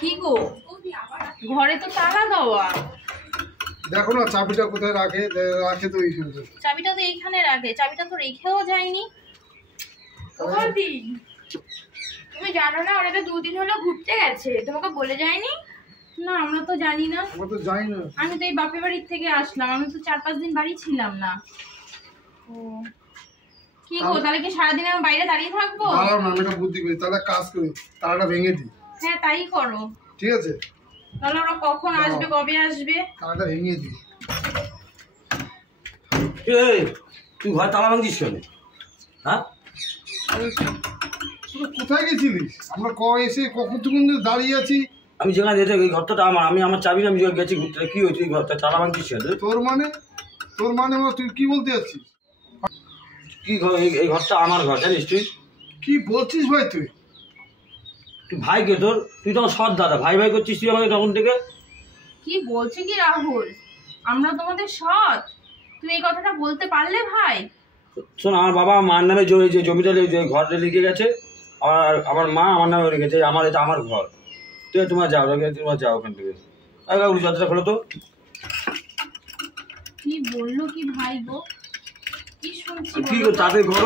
কি গো, ঘরে তো তালা দেওয়া। দেখো না চাবিটা কোথায় রাখে তো চাবিটা তো এইখানে রাখে, চাবিটা তো রেখেও যায়নি। তুমি জানো না ওরা তো 2 দিন হলো ঘুরতে গেছে, তোমাকে বলে যায়নি? না আমরা তো জানি না। আমরা তো জানি না। আমি তো এই বাপের বাড়ির থেকে আসলাম, আমি তো 4-5 দিন বাড়ি ছিলাম না। ও কি গো, তাহলে কি সারাদিন আমি বাইরে দাঁড়িয়ে থাকবো? দাঁড়াও না, আমি একটা বুদ্ধি করি, তাহলে কাজ করি, তালাটা ভেঙে দিই। হ্যাঁ তাই করো। ঠিক আছে, তাহলে ওরা কখন আসবে, কবে আসবে? তালাটা ভেঙে দিই। এই তুই ঘর তালা ভাঙছিস কেন? হ্যাঁ কোথায় গেছিলিস? আমরা এসে কতক্ষণ দাঁড়িয়ে আছি। আমি যেখানে যেতে এই ঘরটা আমার, আমি আমার চাবি আমি গেছি ঘুরতে, কি হয়েছে? ঘরটা তালা ভাঙছিস কেন? তোর মানে তুই কি বলতে যাচ্ছিস? কি এই ঘরটা আমার ঘর, জানিস তুই? কি বলছিস ভাই? তুই ভাই কে তোর? তুই তো আমার সৎ দাদা, ভাই ভাই করছিস তুই আমাকে তখন থেকে। কি বলছে কি রাহুল, আমরা তোমাদের সৎ? তুমি এই কথাটা বলতে পারলে ভাই? শোন, আমার বাবা মার নামে যে জমিটা ঘরটা লিখে গেছে, আমার মা আমার নামে রেখেছে, এটা আমার ঘর। ঠিক আছে, তোমরা যাও ওখান থেকে। যতটা খোলো তো। কি বললো কি ভাই গো, কি শুনছি? কি তাদের ঘর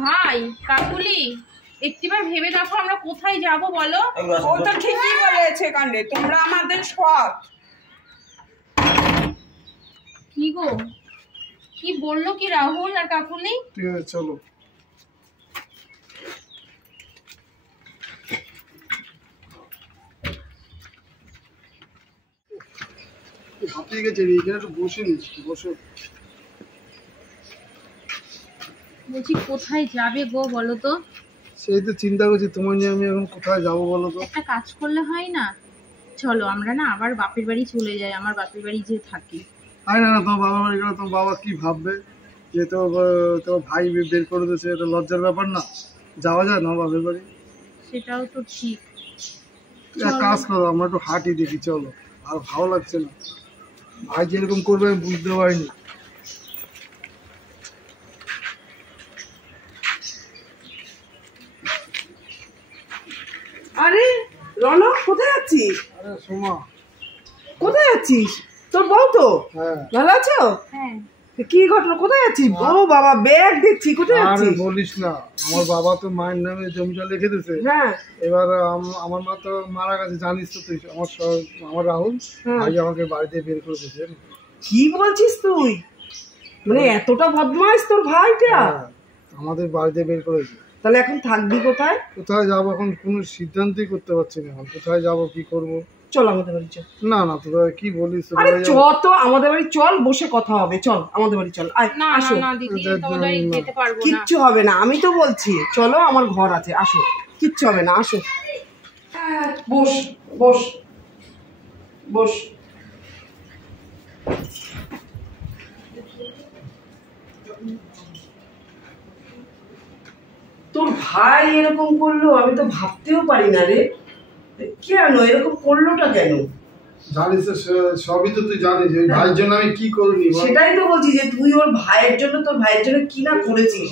ভাই কাকুলি, একটিবার ভেবে দেখো আমরা কোথায় যাব বলো? ও তো ঠিকই বলেছে কাণ্ডে, তোমরা আমাদের সৎ। কি গো, কি বললো কি রাহুল আর কাকুলি? ঠিক আছে চলো। হাতিয়ে গেছে, এখানে একটু বসে নিচ্ছি, বসো। বলছি কোথায় যাবে গো বলো তো? সেই তো চিন্তা করছি তোমার নিয়ে, আমি এখন কোথায় যাবো বলো তো? একটা কাজ করলে হয় না, চলো আমরা না আবার বাপের বাড়ি চলে যাই, আমার বাপের বাড়ি যে থাকি। আয় না, তোমার বাবা বাড়ি গেলে তোমার বাবা কি ভাববে, যে তোর ভাই বের করে দিয়েছে, এটা লজ্জার ব্যাপার না? যাওয়া যায় না বাপের বাড়ি? সেটাও তো ঠিক। এক কাজ করো, আমরা একটু হাঁটি দেখি, চলো। আর ভালো লাগছে না, ভাই যেরকম করবে আমি বুঝতে পারিনি। আরে রনক, কোথায় যাচ্ছিস? আরে সোমা, কোথায় যাচ্ছিস? তোর বউ তো? হ্যাঁ। ভালো আছো? হ্যাঁ। কি ঘটনা, কোথায় যাচ্ছিস? ও বাবা, ব্যাগ দেখছি, কোথায় আরে যাচ্ছিস? বলিস না, আমার বাবা তো মায়ের নামে জমিটা লিখে দিয়েছে। হ্যাঁ। এবার আমার মা তো মারা গেছে, জানিস তো তুই। আমার রাহুল ভাই আমাকে বাড়িতে বের করে দিয়েছে। কি বলছিস তুই? মানে এতটা বদমাইশ তোর ভাইটা? আমাদের বাড়িতে বের করেছে। তাহলে এখন থাকবি কোথায়? কোথায় যাবো এখন কোনো সিদ্ধান্তই করতে পারছি না, কোথায় যাব কি করব। চল আমাদের বাড়ি চল। না না, তোরা কি বলিস? আরে তো আমাদের বাড়ি চল, বসে কথা হবে, চল আমাদের বাড়ি চল। না আসো। না দিদি, তোমাদের বাড়ি যেতে পারবো না। কিচ্ছু হবে না, আমি তো বলছি চলো, আমার ঘর আছে, আসো, কিচ্ছু হবে না, আসো। বস বস বস। তোর ভাই এরকম করলো, আমি তো ভাবতেও পারি না রে। কেন এরকম করলোটা কেন? জানিস তো, সবই তো তুই জানিস, ওই ভাইয়ের জন্য আমি কি করিনি। সেটাই তো বলছি যে তুই ওর ভাইয়ের জন্য, তোর ভাইয়ের জন্য কি না করেছিস।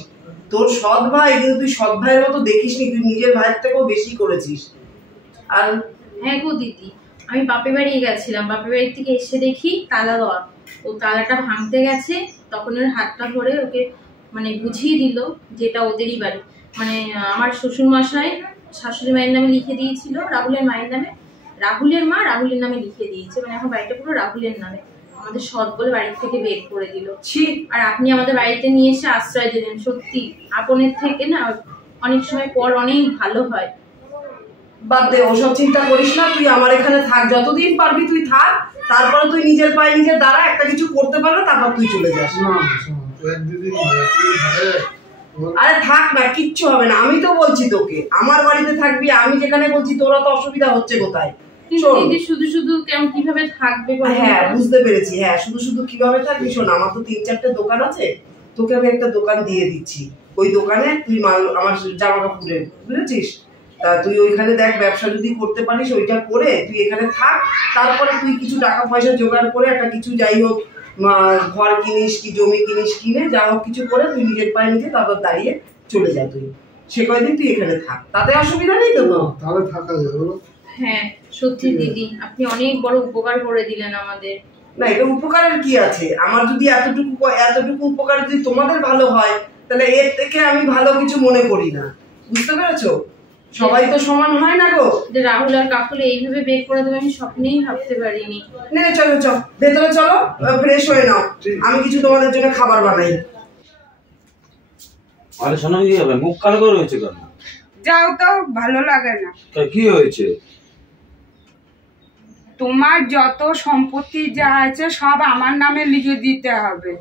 তোর সৎ ভাই, কিন্তু তুই সৎ ভাইয়ের মতো দেখিসনি, তুই নিজের ভাইয়ের থেকেও বেশি করেছিস। আর হ্যাঁ গো দিদি, আমি বাপের বাড়ি গেছিলাম, বাপের বাড়ি থেকে এসে দেখি তালা দেওয়া। ও তালাটা ভাঙতে গেছে, তখন ওর হাতটা ধরে ওকে মানে বুঝিয়ে দিল যেটা ওদেরই বাড়ি। মানে আমার শ্বশুর মশাই শাশুড়ি মায়ের নামে লিখে দিয়েছিল, রাহুলের মায়ের নামে, রাহুলের মা রাহুলের নামে লিখে দিয়েছে। মানে এখন বাড়িটা পুরো রাহুলের নামে। আমাদের সৎ বলে বাড়ি থেকে বের করে দিল। আর আপনি আমাদের বাড়িতে নিয়ে এসে আশ্রয় দিলেন। সত্যি আপনের থেকে না অনেক সময় পর অনেক ভালো হয়। বাদ দে, ওসব চিন্তা করিস না, তুই আমার এখানে থাক, যতদিন পারবি তুই থাক। তারপরে তুই নিজের পায়ে নিজের দ্বারা একটা কিছু করতে পারলে তারপর তুই চলে যাস। আরে থাক না, কিচ্ছু হবে না, আমি তো বলছি তোকে আমার বাড়িতে থাকবি। আমি যেখানে বলছি তোরা তো অসুবিধা হচ্ছে কোথায়? শুধু শুধু কেমন কিভাবে থাকবে? হ্যাঁ বুঝতে পেরেছি, হ্যাঁ শুধু শুধু কিভাবে থাকবি। শোন, আমার তো 3-4টে দোকান আছে, তোকে আমি একটা দোকান দিয়ে দিচ্ছি। ওই দোকানে তুই আমার জামা কাপড়ের, বুঝেছিস? তা তুই ওইখানে দেখ, ব্যবসা যদি করতে পারিস ওইটা করে তুই এখানে থাক। তারপরে তুই কিছু টাকা পয়সা জোগাড় করে একটা কিছু যাই হোক ঘর কিনিস কি জমি কিনিস, কিনে যা হোক কিছু করে তুই নিজের পায়ে নিজে তারপর দাঁড়িয়ে চলে যা। তুই সে কয়দিন তুই এখানে থাক, তাতে অসুবিধা নেই তো। তাহলে থাকা যাবে বলো। হ্যাঁ সত্যি দিদি, আপনি অনেক বড় উপকার করে দিলেন আমাদের। না এটা উপকারের কি আছে, আমার যদি এতটুকু উপকার যদি তোমাদের ভালো হয় তাহলে এর থেকে আমি ভালো কিছু মনে করি না, বুঝতে পেরেছো? সবাই তো সমান হয় না গো। যে রাহুল আর কাকুলে এইভাবে বের করে দেবে আমি স্বপ্নেই ভাবতে পারিনি। নে চলো চলো ভেতরে চলো, ফ্রেশ হয়ে নাও, আমি কিছু তোমাদের জন্য খাবার বানাই। আরে শোনা কি হবে, মুখ কালো করে রয়েছে কেন? যাও তো, ভালো লাগে না। কি হয়েছে? তোমার যত সম্পত্তি যা আছে সব আমার নামে লিখে দিতে হবে।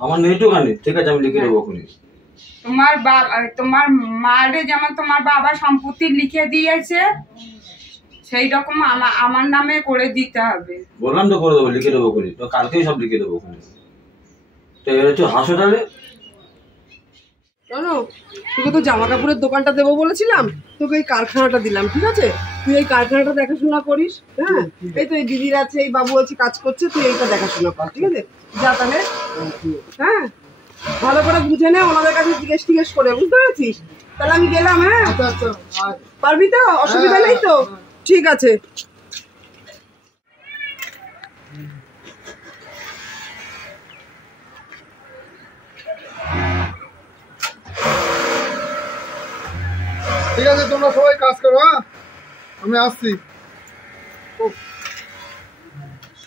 আমার নেটুখানি ঠিক আছে, আমি লিখে দেবো ওখানে। তোমার মারে যেমন তোমার বাবা সম্পত্তি লিখে দিয়েছে সেই রকম আমার নামে করে দিতে হবে। বললাম তো করে দেবো, লিখে দেবো ওখানে, তো কালকেই সব লিখে দেবো ওখানে। তো এবার একটু হাসপাতালে শোনো, তোকে তো জামা কাপড়ের দোকানটা দেবো বলেছিলাম, তোকে এই কারখানাটা দিলাম, ঠিক আছে? তুই এই কারখানাটা দেখাশোনা করিস। হ্যাঁ, এই তো এই দিদির আছে, এই বাবু আছে কাজ করছে, তুই এইটা দেখাশোনা কর, ঠিক আছে? যা তাহলে। হ্যাঁ, ভালো করে বুঝে নে, ওনাদের কাছে জিজ্ঞেস করে, বুঝতে পেরেছিস? তাহলে আমি গেলাম। হ্যাঁ পারবি তো, অসুবিধা নেই তো? ঠিক আছে। ঠিক আছে, তোমরা সবাই কাজ করো। হ্যাঁ আমি আসছি।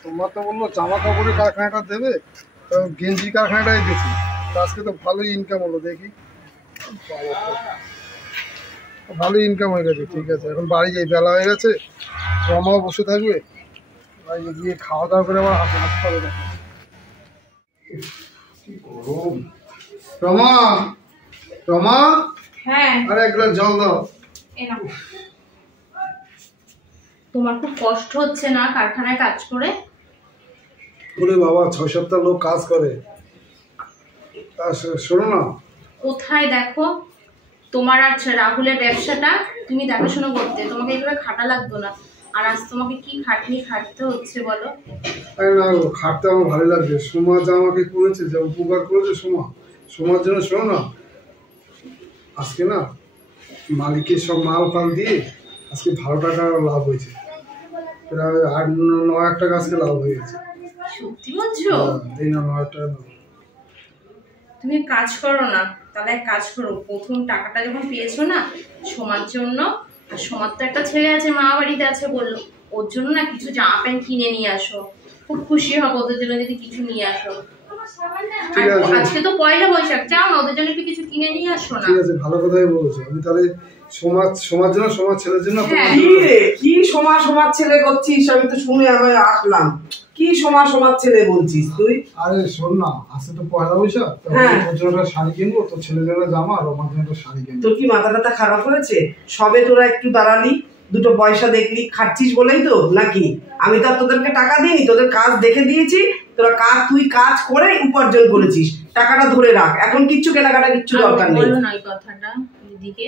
তোমার তো বললো জামা কাপড়ের কারখানাটা দেবে, তো গেঞ্জি কারখানাটাই দিয়েছি। আজকে তো ভালোই ইনকাম হলো, দেখি ভালোই ইনকাম হয়ে গেছে। ঠিক আছে, এখন বাড়ি যাই, বেলা হয়ে গেছে, রমাও বসে থাকবে, বাড়ি গিয়ে খাওয়া দাওয়া করে আবার আসতে হবে। রমা, রমা, হ্যাঁ আরে এক গ্লাস জল দাও। তোমার খুব কষ্ট হচ্ছে না কারখানায় কাজ করে? বলে বাবা ৬-৭টা লোক কাজ করে। তা শোনো না, কোথায় দেখো, তোমার আর রাহুলের ব্যবসাটা তুমি দেখাশোনা করতে, তোমাকে এগুলো খাটা লাগতো না, আর আজ তোমাকে কি খাটনি খাটতে হচ্ছে বলো? আরে না গো, খাটতে আমার ভালো লাগছে। সোমা যা আমাকে করেছে, যা উপকার করেছে সোমার জন্য, শোনো না, আজকে না মালিকের সব মাল ফাল দিয়ে আজকে ভালো টাকা লাভ হয়েছে, প্রায় ৮-৯ টাকা আজকে লাভ হয়ে গেছে। সত্যি বলছো? এই না ৯ টাকা না। তুমি কাজ করো না, তাহলে এক কাজ করো, প্রথম টাকাটা যখন পেয়েছো না সোমার জন্য, আর সোমার তো একটা ছেলে আছে মা বাড়িতে আছে বললো, ওর জন্য না কিছু জামা প্যান্ট কিনে নিয়ে আসো, খুব খুশি হবে ওদের জন্য যদি কিছু নিয়ে আসো। আজকে তো পয়লা বৈশাখ, যাও না ওদের জন্য একটু কিছু কিনে নিয়ে আসো না। ঠিক আছে, ভালো কথাই বলেছো। আমি তাহলে সোমার জন্য, সোমার ছেলের জন্য। কি সোমার ছেলে করছিস? আমি তো শুনে আমি আসলাম। কি সোমার ছেলে বলছিস তুই? আরে শোন না, আজকে তো পয়লা বৈশাখ, তোর জন্য একটা শাড়ি কিনবো, তোর ছেলের জন্য জামা, আর আমার জন্য একটা শাড়ি কিনবো। তোর কি মাথা খারাপ হয়েছে? সবে তোরা একটু দাঁড়ালি, দুটো পয়সা দেখলি, খাচ্ছিস বলেই তো নাকি? আমি তো তোদেরকে টাকা দিইনি, তোদের কাজ দেখে দিয়েছি, তুই কাজ করে উপার্জন করেছিস, টাকাটা ধরে রাখ, এখন কিচ্ছু কেনাকাটা কিচ্ছু দরকার নেই। বলো না এই কথাটা দিদিকে।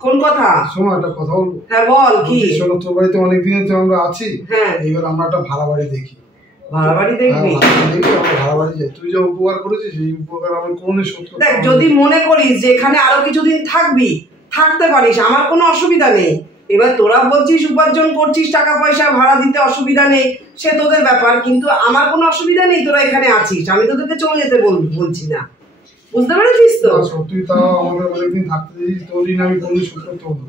কোন কথা? শোনো একটা কথা বলবো। হ্যাঁ বল। কি? শোনো, তোর বাড়িতে অনেকদিন তো আমরা আছি, হ্যাঁ এইবার আমরা একটা ভাড়া বাড়ি দেখি। ভাড়া বাড়ি দেখবি? আমরা ভাড়া বাড়ি যাই, তুই যা উপকার করেছিস সেই উপকার আমি কোনদিন শোধ করতে দেখ, যদি মনে করিস যে এখানে আরো কিছুদিন থাকবি, থাকতে পারিস, আমার কোনো অসুবিধা নেই। এবার তোরা বলছিস উপার্জন করছিস, টাকা পয়সা ভাড়া দিতে অসুবিধা নেই, সে তোদের ব্যাপার, কিন্তু আমার কোনো অসুবিধা নেই, তোরা এখানে আছিস, আমি তোদেরকে চলে যেতে বলছি না, বুঝতে পেরেছিস তো? সত্যি তাও আমাদের অনেকদিন থাকতে দিয়েছিস, তোর ঋণ আমি কোনদিন শোধ করতে হতো।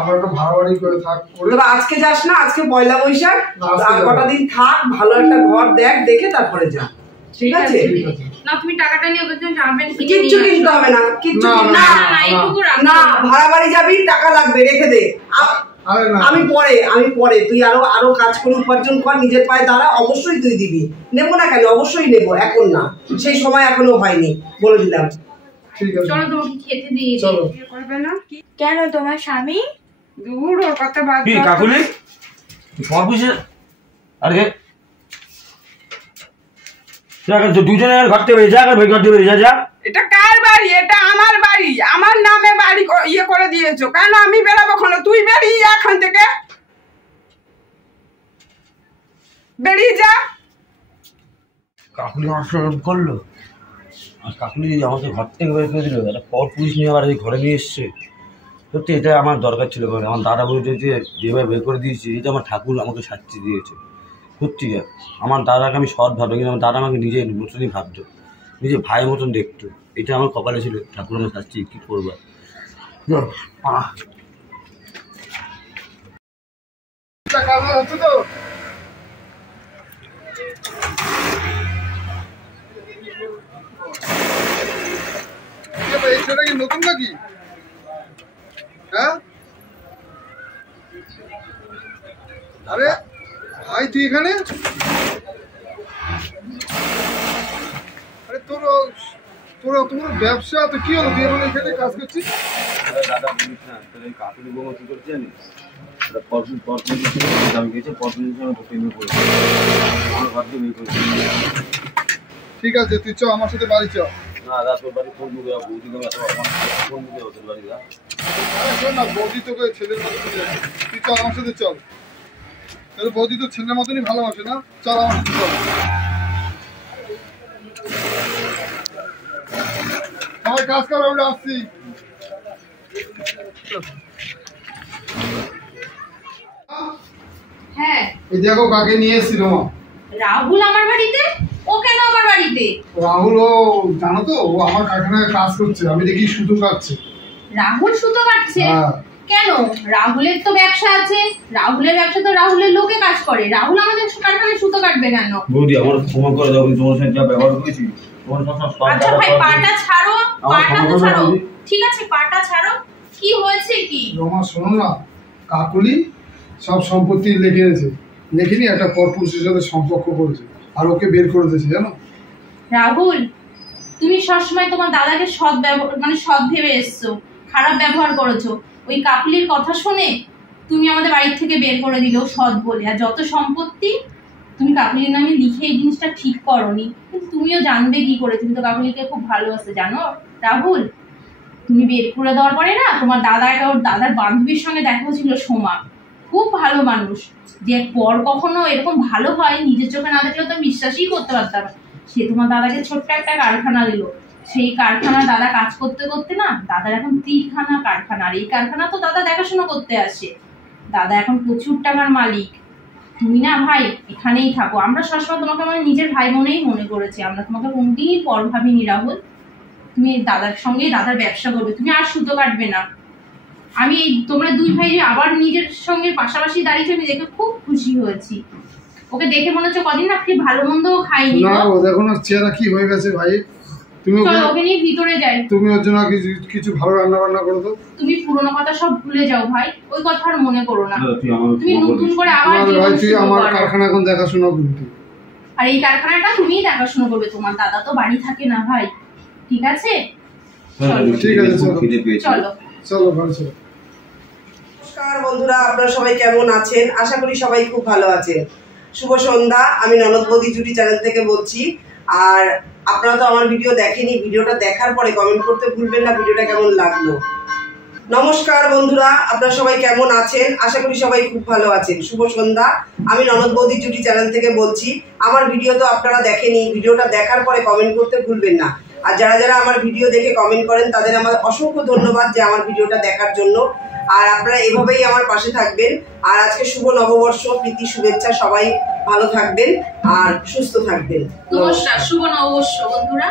আমার একটা ভাড়া বাড়ি করে থাক করে। তোরা আজকে যাস না, আজকে পয়লা বৈশাখ, আর কটা দিন থাক, ভালো একটা ঘর দেখে তারপরে যা, ঠিক আছে? না তুমি টাকাটা নিয়ে ওদের জন্য জামা প্যান্ট কিনে নিয়ে কিচ্ছু কিনতে হবে না, কিচ্ছু না, এইটুকু রাখো না, ভাড়া বাড়ি যাবি, টাকা লাগবে, রেখে দে। আমি পরে তুই আরো কাজ করে উপার্জন কর, নিজের পায়ে দাঁড়া, অবশ্যই তুই দিবি। নেবো না কেন? অবশ্যই নেবো, এখন না, সেই সময় এখনো হয়নি, বলে দিলাম। ঠিক আছে, চলো তোমাকে খেতে দিয়ে চলো। করবে না? কেন তোমার স্বামী? দূর, ওর কথা বাদ কি দাও। কাকুলি সব কিছু আরে দুজনে ঘর থেকে বেরিয়ে যা, ঘর থেকে বেরিয়ে যা। এটা কার বাড়ি? এটা আমার বাড়ি, আমার নামে বাড়ি ইয়ে করে দিয়েছো, কেন আমি বেরাবো? তুই বেরিয়ে যা এখান থেকে, বেরিয়ে যা। কাকুলি আমার সঙ্গে করলো, আর কাকুলি আমাকে ঘর থেকে বের করে দিল, একটা পর পুলিশ নিয়ে আবার এই ঘরে নিয়ে এসছে। সত্যি এটা আমার দরকার ছিল, কারণ আমার দাদা বলছে যে যেভাবে বের করে দিয়েছি এটা আমার ঠাকুর আমাকে শাস্তি দিয়েছে। সত্যি আমার দাদাকে আমি সৎ ভাবতো, কিন্তু আমার দাদা আমাকে নিজের মতনই ভাবতো, নিজে ভাইয়ের মতন দেখতো। এটা আমার কপালে ছিল, ঠাকুর আমার শাস্তি কী করবো। হচ্ছে তো এই ছেলেটা কি নতুন নাকি? হ্যাঁ, আরে ভাই তুই এখানে? আরে তোর তোমার ব্যবসা তো কি হলো, তুই এখন এখানে কাজ করছিস? দাদা বলিস না, তোর এই কাকুলি বৌমা কী করছে জানিস? আমি গেছি আমার ঘর দিয়ে বের করেছি। ঠিক আছে, তুই চ আমার সাথে বাড়ি চ। না দাদা, তোর বাড়ি কোন মুখে বৌদি তুমি এত কোন মুখে তোর বাড়ি? শোন না, বৌদি তোকে ছেলের মতো, তুই চল আমার সাথে চল। তাহলে বৌদি তো ছেলের মতনই ভালোবাসে না, চল আমার সাথে চল। সবাই কাজ করো, আমরা আসছি। হ্যাঁ, এই দেখো কাকে নিয়ে এসেছি তোমার। রাহুল আমার বাড়িতে? ও কেন আমার বাড়িতে? রাহুল, ও জানো তো, ও আমার কারখানায় কাজ করছে, আমি দেখি সুতো কাটছে। রাহুল সুতো কাটছে? হ্যাঁ। কেন? রাহুলের তো ব্যবসা আছে, রাহুলের ব্যবসা তো রাহুলের লোকে কাজ করে, রাহুল আমাদের কারখানায় সুতো কাটবে কেন? বৌদি আমার ক্ষমা করে দাও, তোমার সাথে যা ব্যবহার করেছি তোমার সব। আচ্ছা ভাই, পাটা ছাড়ো, পাটা তো ছাড়ো। ঠিক আছে, পাটা ছাড়ো। কি হয়েছে কি? রমা শোনো না, কাকুলি সব সম্পত্তি লিখেছে, লেখিনি একটা পরপুরুষের সাথে সম্পর্ক করেছে, আর ওকে বের করে দিয়েছে জানো। রাহুল, তুমি সবসময় তোমার দাদাকে সৎ ব্যবহার মানে সৎ ভেবে এসছো, খারাপ ব্যবহার করেছো। ওই কাকুলির কথা শুনে তুমি আমাদের বাড়ি থেকে বের করে দিলেও সৎ বলে, আর যত সম্পত্তি তুমি কাকুলির নামে লিখে এই জিনিসটা ঠিক করনি। কিন্তু তুমিও জানবে কি করে, তুমি তো কাকুলিকে খুব ভালোবাসো জানো রাহুল। তুমি বের করে দেওয়ার পরে না, তোমার দাদাটা ওর দাদার বান্ধবীর সঙ্গে দেখা হয়েছিল, সোমা, খুব ভালো মানুষ। যে পর কখনো এরকম ভালো হয় নিজের চোখে না দেখলে তো বিশ্বাসই করতে পারতাম। সে তোমার দাদাকে ছোট্ট একটা কারখানা দিল, সেই কারখানা দাদা কাজ করতে করতে না, দাদার এখন 3খানা কারখানা, আর এই কারখানা তো দাদা দেখাশোনা করতে আসে। দাদা এখন প্রচুর টাকার মালিক। তুমি না ভাই এখানেই থাকো, আমরা সবসময় তোমাকে আমাদের নিজের ভাই বোনেই মনে করেছি, আমরা তোমাকে কোনদিন পর ভাবিনি রাহুল। তুমি দাদার সঙ্গে দাদার ব্যবসা করবে, তুমি আর সুতো কাটবে না। আমি তোমরা দুই ভাই আবার নিজের সঙ্গে পাশাপাশি দাঁড়িয়েছে, আমি দেখে খুব খুশি হয়েছি। ওকে দেখে মনে হচ্ছে কদিন না কি ভালো মন্দ খাইনি না, ও দেখো না চেহারা কি হয়ে গেছে ভাই। তুমি ওকে নিয়ে ভিতরে যাই, তুমি ওর জন্য কিছু ভালো রান্না বান্না করো তো। তুমি পুরোনো কথা সব ভুলে যাও ভাই, ওই কথা আর মনে করো না। তুমি নতুন করে আবার ভাই তুই আমার কারখানা এখন দেখাশোনা করবি, আর এই কারখানাটা তুমিই দেখাশোনা করবে, তোমার দাদা তো বাড়ি থাকে না ভাই। ঠিক আছে, ঠিক আছে, চলো চলো ভাই চলো। নমস্কার বন্ধুরা, আপনারা সবাই কেমন আছেন? আশা করি সবাই খুব ভালো আছেন। শুভ সন্ধ্যা, আমি ননদ বৌদি জুটি চ্যানেল থেকে বলছি। আর আপনারা তো আমার ভিডিও দেখেনি, ভিডিওটা দেখার পরে কমেন্ট করতে ভুলবেন না ভিডিওটা কেমন লাগলো। নমস্কার বন্ধুরা, আপনারা সবাই কেমন আছেন? আশা করি সবাই খুব ভালো আছেন। শুভ সন্ধ্যা, আমি ননদ বৌদি জুটি চ্যানেল থেকে বলছি। আমার ভিডিও তো আপনারা দেখেনি, ভিডিওটা দেখার পরে কমেন্ট করতে ভুলবেন না। আর যারা যারা আমার ভিডিও দেখে কমেন্ট করেন তাদের আমার অসংখ্য ধন্যবাদ যে আমার ভিডিওটা দেখার জন্য। আর আপনারা এভাবেই আমার পাশে থাকবেন। আর আজকে শুভ নববর্ষ, প্রীতি শুভেচ্ছা, সবাই ভালো থাকবেন আর সুস্থ থাকবেন। নমস্কার, শুভ নববর্ষ বন্ধুরা।